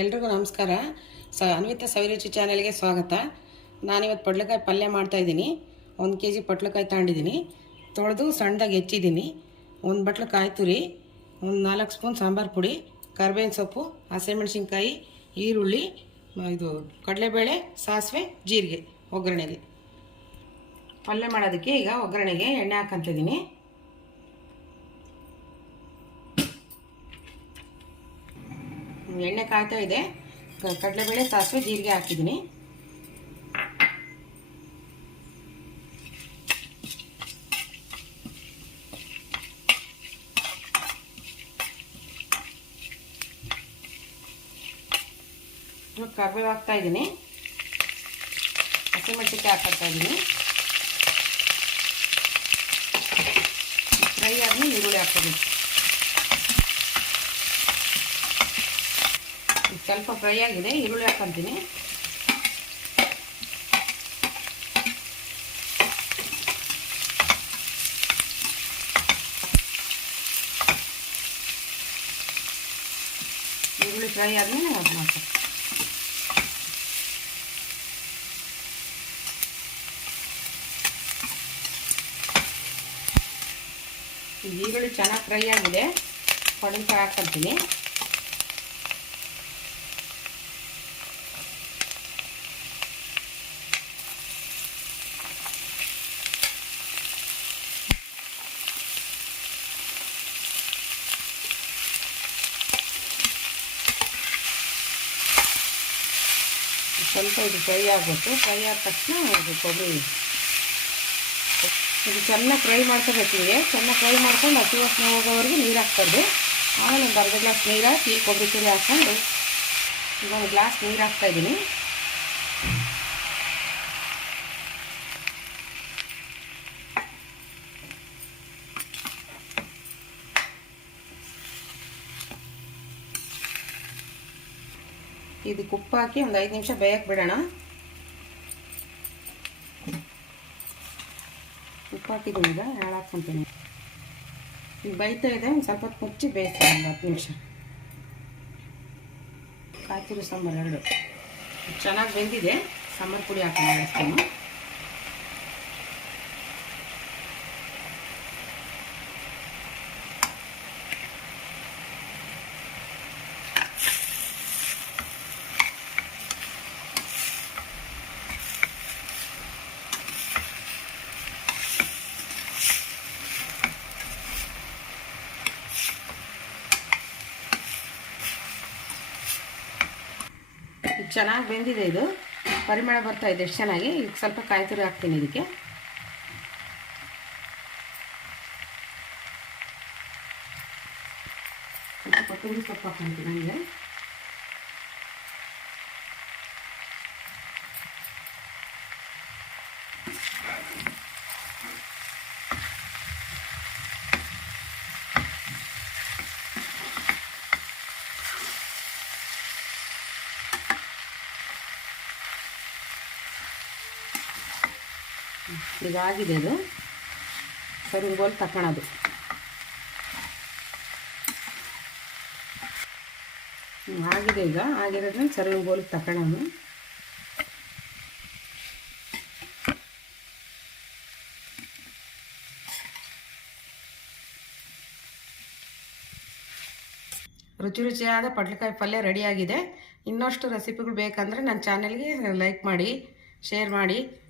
ಎಲ್ರಿಗೂ ನಮಸ್ಕಾರ. ಸ, ಅನ್ವಿತ ಸವಿರುಚಿ ಚಾನಲ್ಗೆ ಸ್ವಾಗತ. ನಾನಿವತ್ತು ಪಡ್ಲಕಾಯಿ ಪಲ್ಯ ಮಾಡ್ತಾಯಿದ್ದೀನಿ ಒಂದು ಕೆ ಜಿ ಪಟ್ಲಕಾಯಿ ತಗೊಂಡಿದ್ದೀನಿ. ತೊಳೆದು ಸಣ್ಣದಾಗಿ ಹೆಚ್ಚಿದ್ದೀನಿ. ಒಂದು ಬಟ್ಲು ಕಾಯಿ ತುರಿ, ಒಂದು ನಾಲ್ಕು ಸ್ಪೂನ್ ಸಾಂಬಾರು ಪುಡಿ, ಕರ್ಬೇವಿನ ಸೊಪ್ಪು, ಹಸಿಮೆಣ್ಸಿನ್ಕಾಯಿ, ಈರುಳ್ಳಿ ಇದು ಕಡಲೆಬೇಳೆ, ಸಾಸಿವೆ, ಜೀರಿಗೆ ಒಗ್ಗರಣೆಗೆ ಪಲ್ಯ ಮಾಡೋದಕ್ಕೆ ಈಗ ಒಗ್ಗರಣೆಗೆ ಎಣ್ಣೆ ಹಾಕಂತಿದ್ದೀನಿ ಎಣ್ಣೆ ಕಾಯ್ತಾ ಇದೆ. ಕಡಲೆಬೇಳೆ, ಸಾಸಿವೆ, ಜೀರಿಗೆ ಹಾಕಿದ್ದೀನಿ. ಕರ್ಬೇವು ಹಾಕ್ತಾ ಇದ್ದೀನಿ. ಹಸಿಮೆಣಸಿನ್ಕಾಯಿ ಹಾಕ್ತಾ ಇದ್ದೀನಿ. ಫ್ರೈ ಆದ್ಮೇಲೆ ಈರುಳ್ಳಿ ಹಾಕ್ತೀನಿ ಸ್ವಲ್ಪ ಫ್ರೈ ಆಗಿದೆ, ಈರುಳ್ಳಿ ಹಾಕೊಂತೀನಿ. ಈರುಳ್ಳಿ ಫ್ರೈ ಆದಮೇಲೆ ಅದು ಮಾಡ್ತೀನಿ. ಈರುಳ್ಳಿ ಚೆನ್ನಾಗಿ ಫ್ರೈ ಆಗಿದೆ ಪಡಲ್ಕಾಯಿ ಹಾಕೊಂತೀನಿ. ಸ್ವಲ್ಪ ಇದು ಫ್ರೈ ಆಗಬೇಕು ಫ್ರೈ ಆದ ತಕ್ಷಣ ಇದು ಕೊಬ್ಬರಿ. ಇದು ಚೆನ್ನಾಗಿ ಫ್ರೈ ಮಾಡ್ಕೋಬೇಕು ಹೀಗೆ ಚೆನ್ನಾಗಿ ಫ್ರೈ ಮಾಡ್ಕೊಂಡು ಹಸಿ ವಾಸನೆ ಹೋಗೋವರೆಗೂ ನೀರು ಹಾಕ್ಬಾರ್ದು ಆಮೇಲೆ ಒಂದು ಅರ್ಧ ಗ್ಲಾಸ್ ನೀರು ಹಾಕಿ ಕೊಬ್ಬರಿ ತುರಿ ಹಾಕ್ಕೊಂಡು ಈಗ ಒಂದು ಗ್ಲಾಸ್ ನೀರು ಹಾಕ್ತಾಯಿದ್ದೀನಿ ಇದಕ್ಕೆ ಉಪ್ಪು ಹಾಕಿ ಒಂದು ಐದು ನಿಮಿಷ ಬೇಯಕ್ಕೆ ಬಿಡೋಣ. ಉಪ್ಪು ಹಾಕಿದ್ದೀನಿ ಈಗ ಹಾಳು ಹಾಕ್ಕೊತೀನಿ. ಈಗ ಬೈತಾ ಇದೆ, ಒಂದು ಸ್ವಲ್ಪ ಹೊತ್ತು ಮುಚ್ಚಿ ಬೇಯಿಸ್ತೀನಿ ಒಂದು ಹತ್ತು ನಿಮಿಷ. ಕಾಯ್ತಿರು ಸಾಂಬಾರು ಎರಡು. ಚೆನ್ನಾಗಿ ಬೆಂದಿದೆ. ಸಾಂಬಾರು ಪುಡಿ ಹಾಕಿ ಚೆನ್ನಾಗಿ ಬೆಂದಿದೆ ಇದು. ಪರಿಮಳ ಬರ್ತಾ ಇದೆ ಎಷ್ಟು ಚೆನ್ನಾಗಿ. ಈಗ ಸ್ವಲ್ಪ ಕಾಯಿ ತುರಿ ಹಾಕ್ತೀನಿ ಇದಕ್ಕೆ. ಕೊತ್ತಂಬರಿ ಸೊಪ್ಪು ಹಾಕ್ತೀನಿ ಹಂಗೆ. ಈಗ ಆಗಿದೆ ಅದು. ಸರಿ ಬೋಲ್ ತಗೊಳೋದು ಆಗಿದೆ ಈಗ. ಆಗಿರೋದ್ರಿಂದ ಸರಿ ಬೋಲ್ಗೆ ತಗೊಳೋದು ರುಚಿ ರುಚಿಯಾದ ಪಡ್ಲಕಾಯಿ ಪಲ್ಯ ರೆಡಿಯಾಗಿದೆ ಇನ್ನಷ್ಟು ರೆಸಿಪಿಗಳು ಬೇಕಂದರೆ ನನ್ನ ಚಾನೆಲ್ಗೆ ಲೈಕ್ ಮಾಡಿ ಶೇರ್ ಮಾಡಿ.